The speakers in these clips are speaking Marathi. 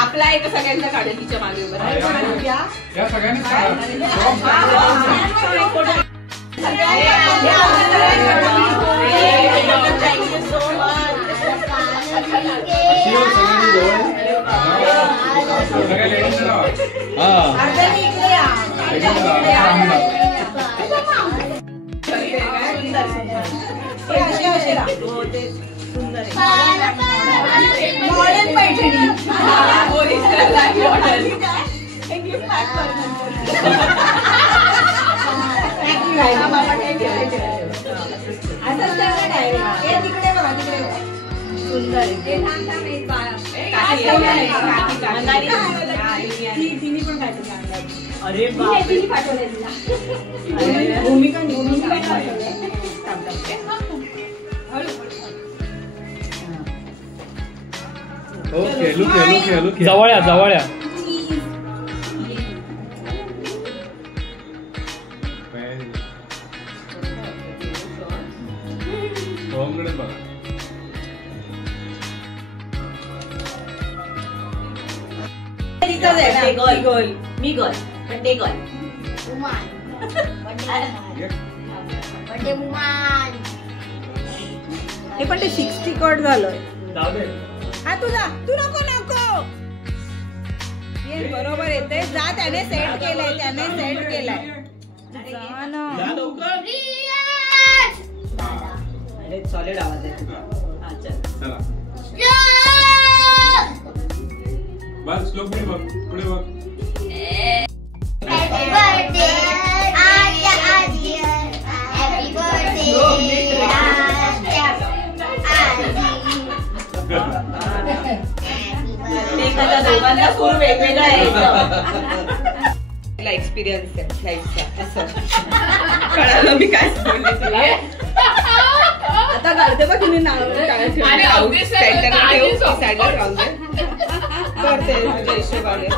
आपला एक सगळ्यांचा काढेल तिच्या मागे उभं या सगळ्यांनी मॉडर्न पैठणी तिकडे बघा सुंदर तिने पण अरे भूमिका ओके लुक जवळ्या गोल मी गोल बड्डे गोल हे पण ते 60 कट झालंय हा तुझा तू नको ये बरोबर येते जा त्याने सेट केलाय सॉलिड आवाज आहे चला बस श्लोक पुढे बघ हॅपी बर्थडे आजी हॅपी बर्थडे दोघांचा सूर वेगवेगळा आहे एक्सपिरियन्स आहे लाईफचा असं कळालं मी काय बोलले तुला आता घालते बघ तुम्ही नाव करते तुझ्या हिशोबाने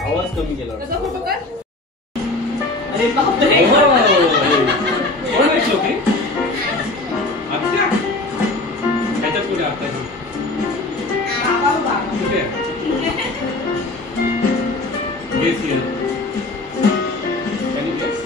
आवाज कमी केला अरे बापरे पुढे आता Yes, yes. Can you guess?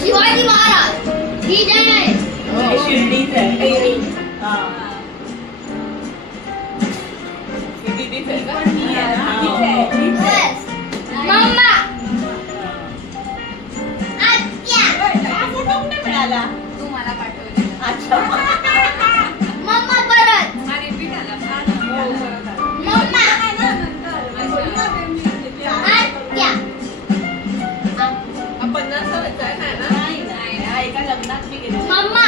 Shivaji Maharaj ही जय शिर्डीच आहे मम्मा आला? तू मला पाठवली. अच्छा. मम्मा परत. हा रिपीट आला. मम्मा. आत्या. नाही, हा एका लग्नात मी गेले. मम्मा.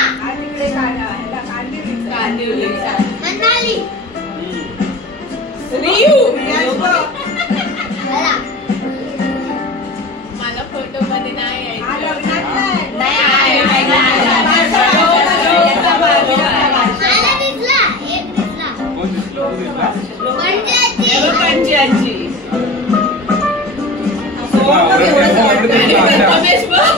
कांदिवलीचा. मनाली. रियू. चला. मला फोटो मध्ये नाही यायचं. नाही, मला दिसला. एक दिसला. कोण दिसलं? कोण दिसला? म्हणजे आजी. रमेश बघ.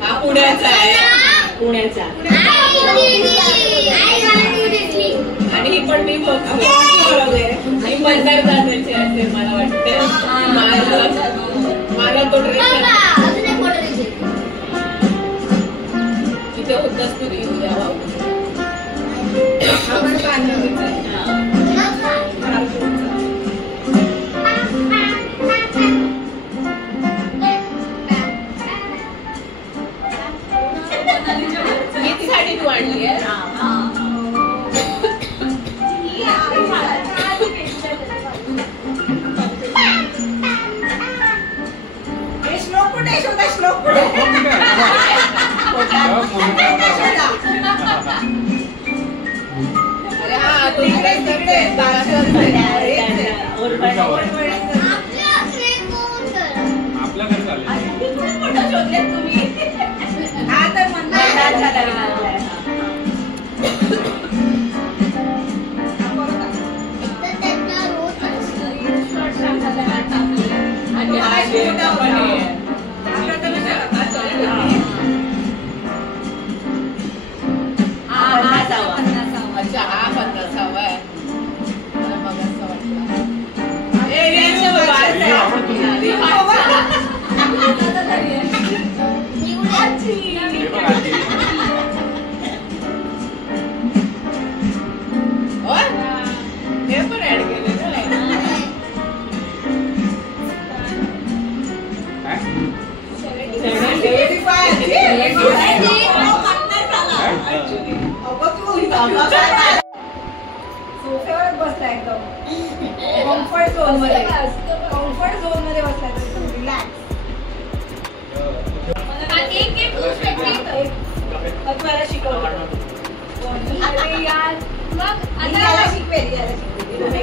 हा पुण्याचा आहे. पुण्याचा. आणि ही पण मी बघते. ही मतदार जाण्याची असेल मला वाटतं. मला तो ड्रेस तिथे होताच तू उद्या आपण कांदिवलीचा आहे. किती साडी तू आणली आहे? श्लोक कुठे? श्लोक कुठे? अरे हा तिकडे आपल्याकडे चालले. फोटो शोधलेत तुम्ही? हा तर अच्छा हा 15वा आहे. मला मग असं वाटलं. हे पण ऍड केले ना. सोफ्यावर बसला एकदम कम्फर्ट झोन मध्ये बसला रिलॅक्स. मला शिकवलं. याला शिकवेल.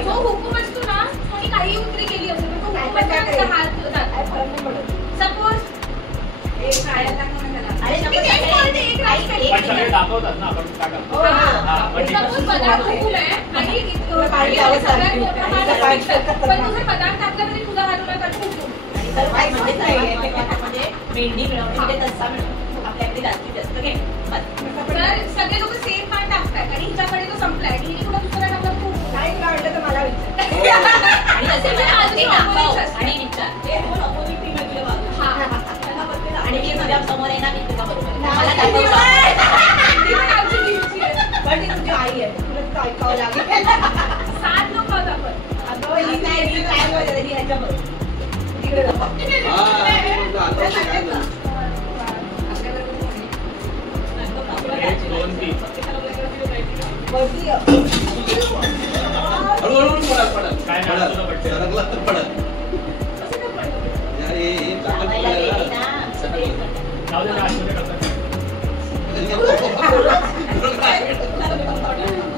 जो हुकूम असतो ना कोणी काही उतरी केली असेल तो हुकूमाचा हात सपोज एक शाळेला म्हणून अरे सगळे दाखवतात ना आपण टाका. सपोज पदार्थ हुकूम आहे आणि सगळ्यात मोठा हात पण तुझे पदार्थ टाकला तरी तुझा हात तुला कट हुकूम. मेंढी मिळवणे तसा मिळवतो आपल्याकडे जास्तीत जास्त घे. तर सगळे लोक सेम पार्ट टाकतात आणि हिच्याकडे तो संपलाय आणि हिने तुला दुसरा टाकला खूप काय तुला वाटलं तर मला विचार. आणि असे मला अजून opposites असतात. आणि विचार हे दोन opposite team आहे तुला बाजूला. हा. त्याला बघते ना. आणि मी तुझ्या समोर येणार मी तुझ्या बरोबर आहे. मला ती दाखव. पण आमची टीमची आहे. पण ती तुझी आई आहे तुला तुला ऐकावं लागेल. 7 लोक आहोत आपण. अगं ही नाही मी काय बोलते ही ह्याच्याबरोबर तिकडे जाऊ. एक, दोन, तीन. वरती ये. हळूहळू पडत. काय नाही, तुला पटतं. सरकला तर पडत. यार हे ताकद लावायला पडायला. गेली ना. सरकलं. जाऊ दे ना, आतमध्ये टाका. सरकलं.